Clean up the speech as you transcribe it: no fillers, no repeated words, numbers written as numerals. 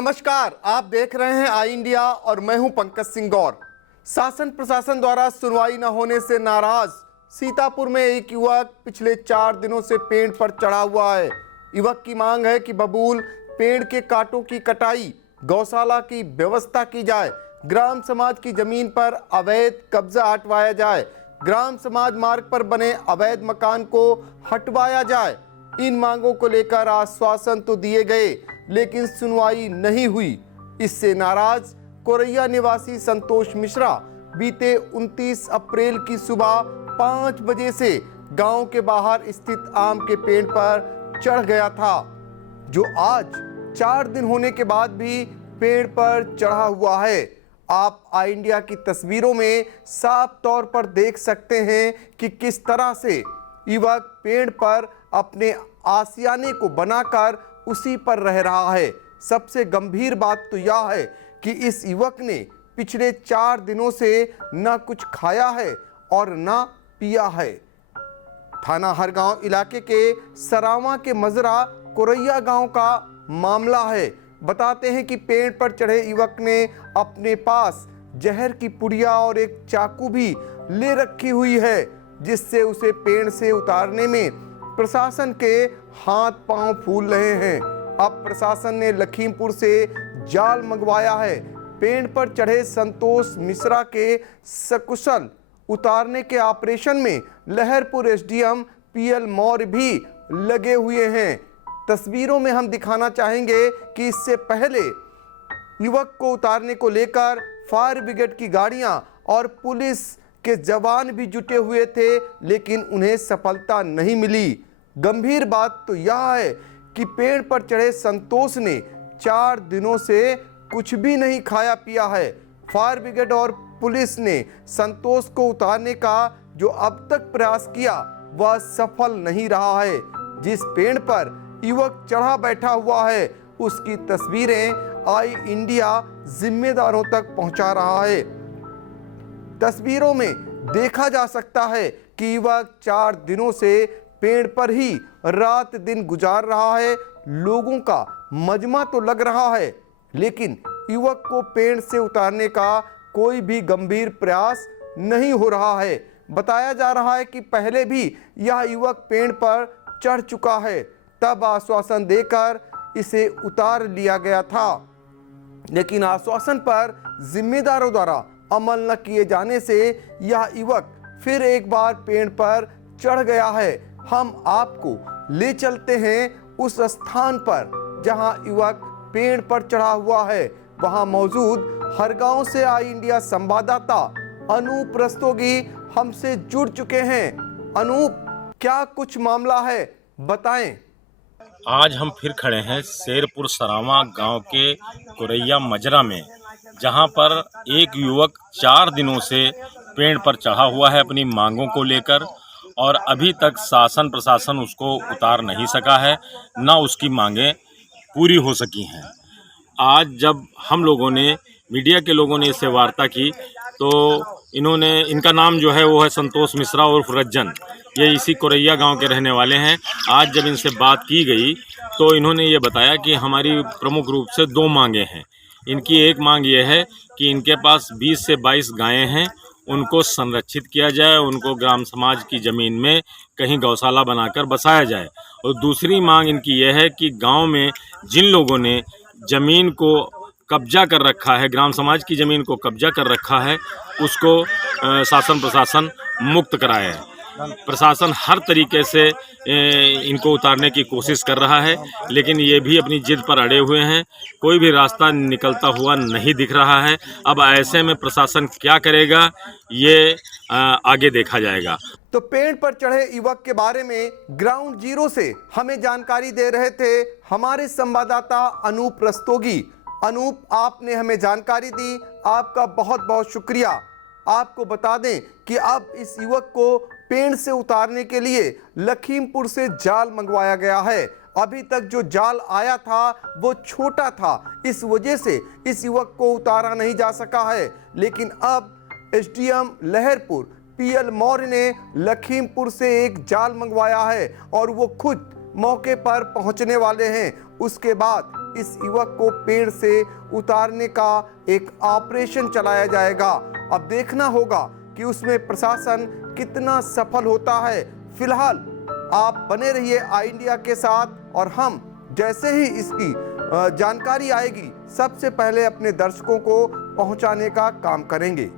नमस्कार, आप देख रहे हैं आई इंडिया और मैं हूं पंकज सिंह गौर। शासन प्रशासन द्वारा सुनवाई न होने से नाराज सीतापुर में एक युवक पिछले 4 दिनों से पेड़ पर चढ़ा हुआ है। युवक की मांग है कि बबूल पेड़ के कांटों की कटाई, गौशाला की व्यवस्था की जाए, ग्राम समाज की जमीन पर अवैध कब्जा हटवाया जाए, ग्राम समाज मार्ग पर बने अवैध मकान को हटवाया जाए। इन मांगों को लेकर आश्वासन तो दिए गए लेकिन सुनवाई नहीं हुई। इससे नाराज कोरैया निवासी संतोष मिश्रा बीते 29 अप्रैल की सुबह 5 बजे से गांव के बाहर स्थित आम के पेड़ पर चढ़ गया था, जो आज 4 दिन होने के बाद भी पेड़ पर चढ़ा हुआ है। आप आई इंडिया की तस्वीरों में साफ तौर पर देख सकते हैं कि किस तरह से युवक पेड़ पर अपने आशियाने को बनाकर उसी पर रह रहा है। सबसे गंभीर बात तो यह है कि इस युवक ने पिछले 4 दिनों से न कुछ खाया है और न पिया है। थाना हरगांव इलाके के सरावा के मजरा कोरैया गांव का मामला है। बताते हैं कि पेड़ पर चढ़े युवक ने अपने पास जहर की पुड़िया और एक चाकू भी ले रखी हुई है, जिससे उसे पेड़ से उतारने में प्रशासन के हाथ पांव फूल रहे हैं। अब प्रशासन ने लखीमपुर से जाल मंगवाया है। पेड़ पर चढ़े संतोष मिश्रा के सकुशल उतारने के ऑपरेशन में लहरपुर एसडीएम पीएल मौर्य भी लगे हुए हैं। तस्वीरों में हम दिखाना चाहेंगे कि इससे पहले युवक को उतारने को लेकर फायर ब्रिगेड की गाड़ियां और पुलिस के जवान भी जुटे हुए थे, लेकिन उन्हें सफलता नहीं मिली। गंभीर बात तो यह है कि पेड़ पर चढ़े संतोष ने 4 दिनों से कुछ भी नहीं खाया पिया है। फायर ब्रिगेड और पुलिस ने संतोष को उतारने का जो अब तक प्रयास किया वह सफल नहीं रहा है। जिस पेड़ पर युवक चढ़ा बैठा हुआ है उसकी तस्वीरें आई इंडिया जिम्मेदारों तक पहुंचा रहा है। तस्वीरों में देखा जा सकता है कि युवक 4 दिनों से पेड़ पर ही रात दिन गुजार रहा है। लोगों का मजमा तो लग रहा है, लेकिन युवक को पेड़ से उतारने का कोई भी गंभीर प्रयास नहीं हो रहा है। बताया जा रहा है कि पहले भी यह युवक पेड़ पर चढ़ चुका है, तब आश्वासन देकर इसे उतार लिया गया था, लेकिन आश्वासन पर जिम्मेदारों द्वारा अमल न किए जाने से यह युवक फिर एक बार पेड़ पर चढ़ गया है। हम आपको ले चलते हैं उस स्थान पर जहां युवक पेड़ पर चढ़ा हुआ है। वहां मौजूद हरगांव से आई इंडिया संवाददाता अनूप रस्तोगी हमसे जुड़ चुके हैं। अनूप, क्या कुछ मामला है, बताएं। आज हम फिर खड़े हैं शेरपुर सरावा गांव के कोरैया मजरा में, जहां पर एक युवक 4 दिनों से पेड़ पर चढ़ा हुआ है अपनी मांगों को लेकर, और अभी तक शासन प्रशासन उसको उतार नहीं सका है, ना उसकी मांगें पूरी हो सकी हैं। आज जब हम लोगों ने, मीडिया के लोगों ने इससे वार्ता की तो इनका नाम जो है वो है संतोष मिश्रा उर्फ रज्जन, ये इसी कोरैया गांव के रहने वाले हैं। आज जब इनसे बात की गई तो इन्होंने ये बताया कि हमारी प्रमुख रूप से 2 मांगें हैं। इनकी एक मांग ये है कि इनके पास 20 से 22 गायें हैं, उनको संरक्षित किया जाए, उनको ग्राम समाज की ज़मीन में कहीं गौशाला बनाकर बसाया जाए। और दूसरी मांग इनकी यह है कि गांव में जिन लोगों ने ज़मीन को कब्जा कर रखा है, ग्राम समाज की ज़मीन को कब्जा कर रखा है, उसको शासन प्रशासन मुक्त कराए। प्रशासन हर तरीके से इनको उतारने की कोशिश कर रहा है, लेकिन ये भी अपनी जिद पर अड़े हुए हैं। कोई भी रास्ता निकलता हुआ नहीं दिख रहा है। अब ऐसे में प्रशासन क्या करेगा ये आगे देखा जाएगा। तो पेड़ पर चढ़े युवक के बारे में ग्राउंड जीरो से हमें जानकारी दे रहे थे हमारे संवाददाता अनूप रस्तोगी। अनूप, आपने हमें जानकारी दी, आपका बहुत बहुत शुक्रिया। आपको बता दें कि अब इस युवक को पेड़ से उतारने के लिए लखीमपुर से जाल मंगवाया गया है। अभी तक जो जाल आया था वो छोटा था, इस वजह से इस युवक को उतारा नहीं जा सका है। लेकिन अब एसडीएम लहरपुर पीएल मौर्य ने लखीमपुर से एक जाल मंगवाया है और वो खुद मौके पर पहुंचने वाले हैं। उसके बाद इस युवक को पेड़ से उतारने का एक ऑपरेशन चलाया जाएगा। अब देखना होगा कि उसमें प्रशासन कितना सफल होता है। फिलहाल आप बने रहिए आई इंडिया के साथ और हम जैसे ही इसकी जानकारी आएगी सबसे पहले अपने दर्शकों को पहुंचाने का काम करेंगे।